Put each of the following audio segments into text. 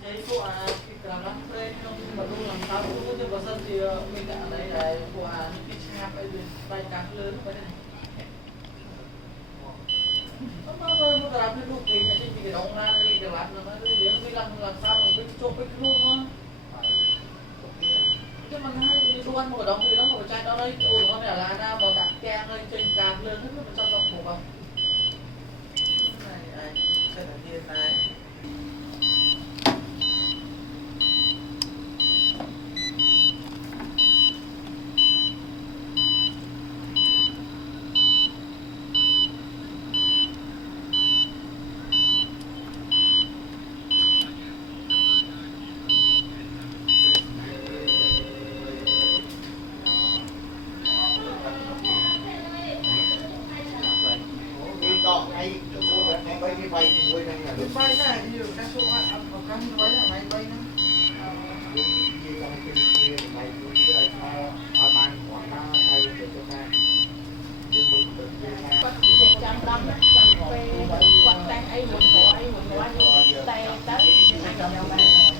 jadi gua pikiran tren yang baru làm sao cũng có bớt sân thì mình đã lấy để của những cái snap ấy bài card lớn vậy này nó làm cái lúc này thì cái đóng ra cái lát nó đến cái làm sao mà cái chụp cái luôn nó chứ mình hay đu ăn một đống thì nó một chai đó đấy ủa nó để là ra một tặng keng lên trên card lớn hết mình trong tập phục không này cái này như này bay này nhiều các số bạn học các nói là máy bay nó bắt việc trăm năm trăm về quạt tay ai muốn có anh tay tới anh cầm nhau này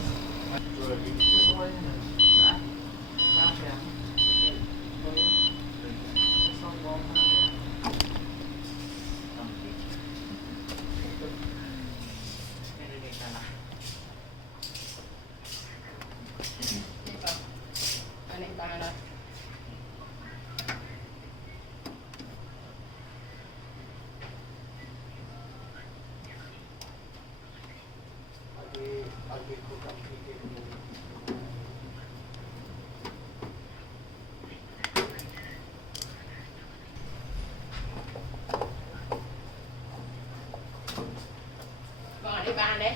đi bàn đấy.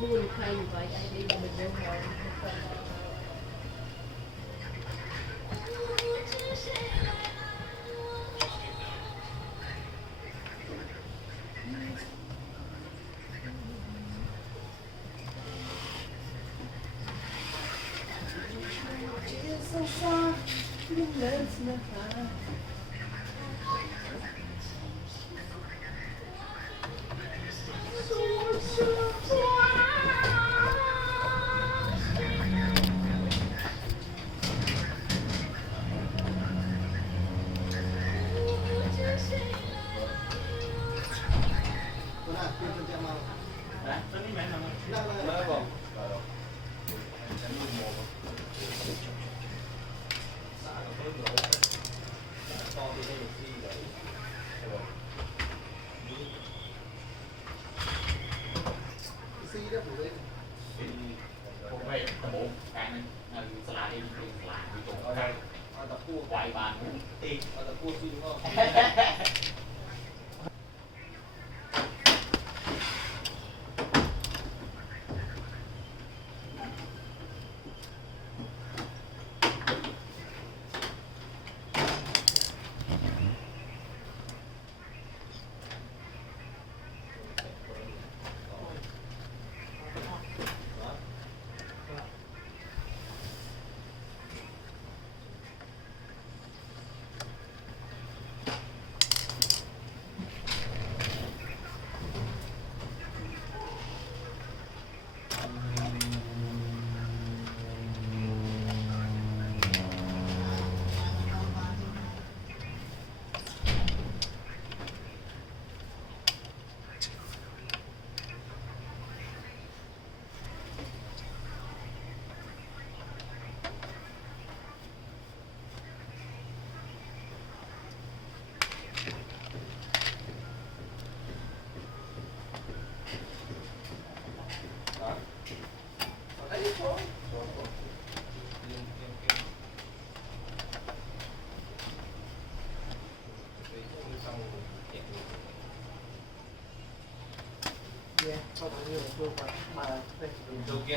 Buồn thay vậy ai đi mình đâu rồi so far from let's never quay bàn tiền là cua xuyên không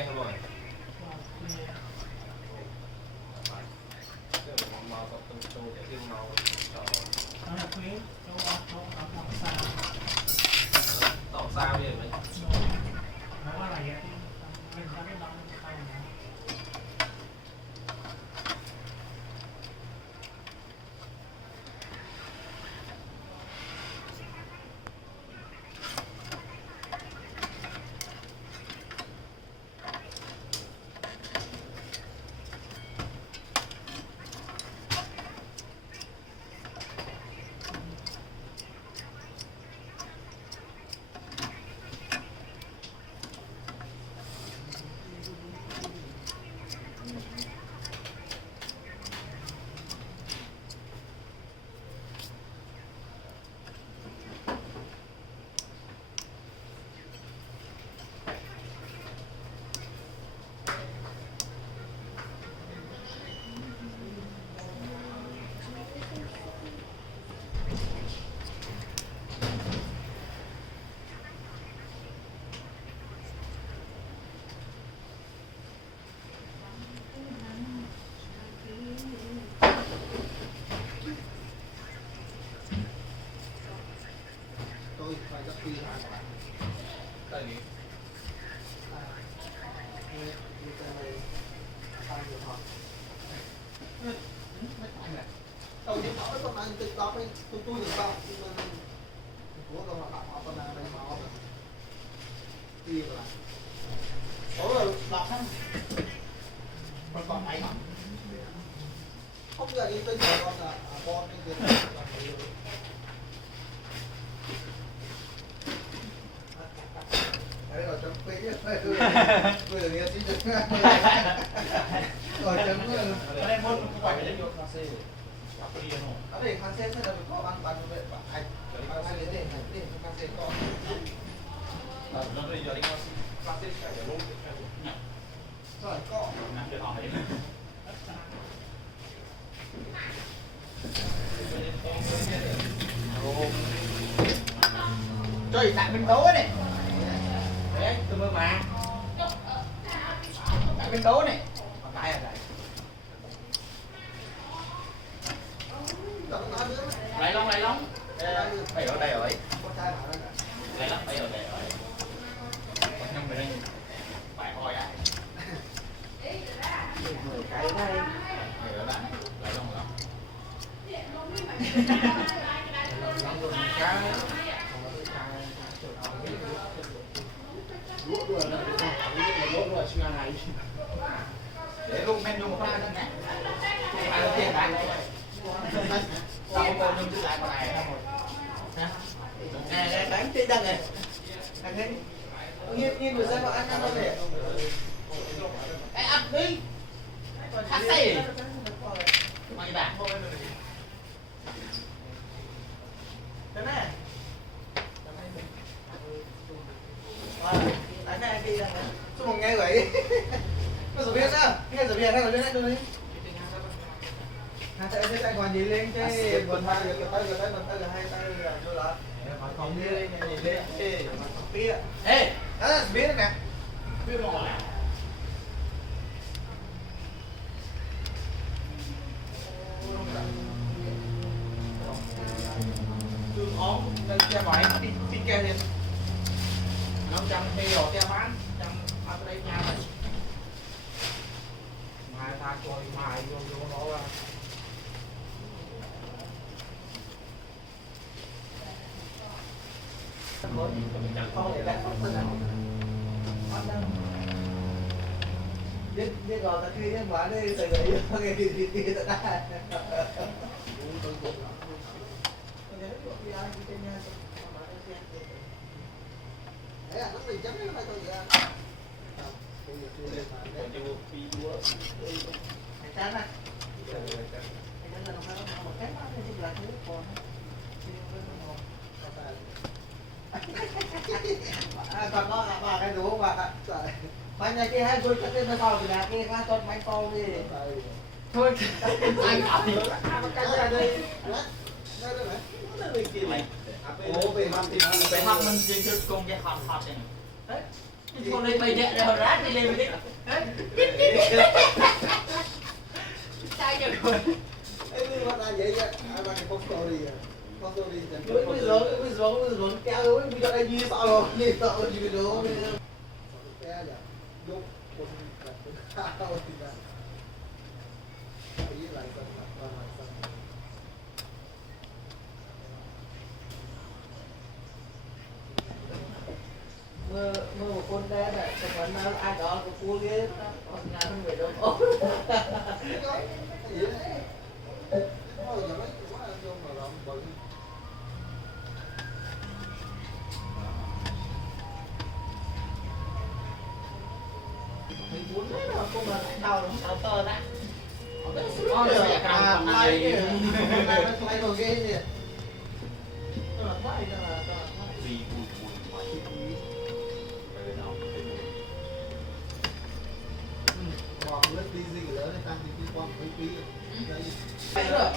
clear rồi màu có từng chỗ để riêng màu nó là clear chỗ nó xa tỏ sao đi vậy nó là vậy mình có cái đông phải gấp đi hai quả tại vì như cái này hai người họ đầu tiên nói con anh tự đó với tôi được không nhưng mà của con họ con này đây họ đi rồi ủa đọc không còn này không giờ đi tới giờ con là con cái việc đấy rồi trong quỹ bây giờ nghe xin chừng rồi chấm ở đây môn không phải lấy vô cà phê cà phê không ở đây cà phê sẽ là có ăn về anh ăn đến đây cà phê con nó bây giờ đi cà phê phải để luôn rồi có nằm để hỏi chơi tại bên tố này đấy tôi mới mà tại bên tố này tại là lại lông phải ở đây rồi con trai bảo đây lắm phải ở đây rồi nhưng mà đây phải hỏi ai cái này phải ở lại lại long lắm để luôn menu một pha nữa nè ai đầu tiên bạn sao không còn nhưng lại con này đâu rồi nè đánh trên đằng này thằng ấy nhiên người dân họ ăn đâu này cái ăn đi ăn gì mày bạn thế này đánh này đi đằng này sao mà nghe vậy nó rồi biết á nghe rồi biết nó rồi biết đi hai tay còn gì lên chứ buồn hai người tay là hai tay là cho là còn đi lên này lên chứ biết ê đó biết nè biết rồi đường ống lên xe bảy đi kia thì nó trăm khi rồi xe bán trăm ở đây nhà này mai ta coi mai vô nó không để lại không nào biết rồi ta khi em bán đi từ đấy nghe thì ta đã đấy à nó bị chấm nó phải thôi vậy chán này nên là nó phải một cái nó thì là thứ còn còn có bà cái đủ bà bánh này kia hai đôi cái tên nó to thì là kia hai con bánh to đi thôi anh ăn thì cái này đây ủa về mặt thì phải học mình chơi cùng cái học này Con lên mày nhẹ rồi rát đi lên mày đi. Sai cho rồi. Ê, nhưng mà anh vậy á, anh bạn không story à? Không story thì Bây giờ kéo rồi, bây giờ đây như sao rồi? như sợ gì cái đó. Cái là lúc con đặt cái cao thì là ý lại con mặt con mặt con. Mơ một con đen này, còn vẫn ai đó có cua ghế, còn nhà không về đâu. Cái gì đấy? Thôi giờ mấy quá anh vô mà làm bận. Mình muốn đấy mà con mà đau làm sao tơ đã. Con sẽ cầm phần này Play vào game nè. Nó là thoại, nó là thoại. vì buồn quá chứ rồi nó Hoặc lớp đi gì lớn để tăng thì quan với quý. Đấy. Mẹ rồi,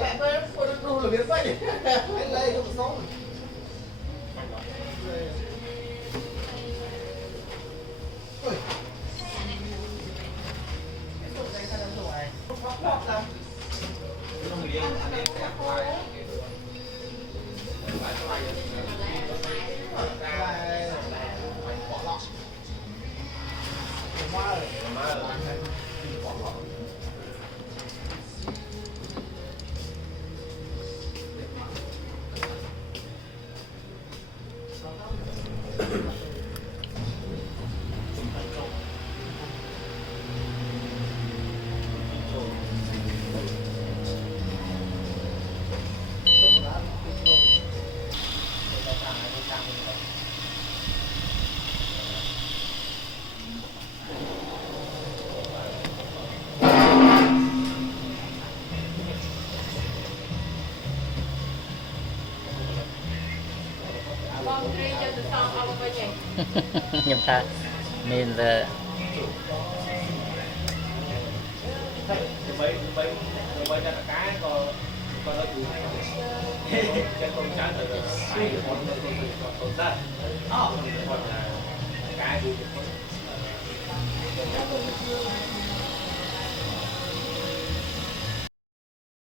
mẹ con đu là biết vậy. Anh lấy không số. Ôi. không liền anh em sẽ lại Bỏ lọ. Má ơi. má ơi Bỏ lọ. Nhưng ta nên là mấy cho cá con nó chủ cho con trắng rồi hai con ra còn là cá gì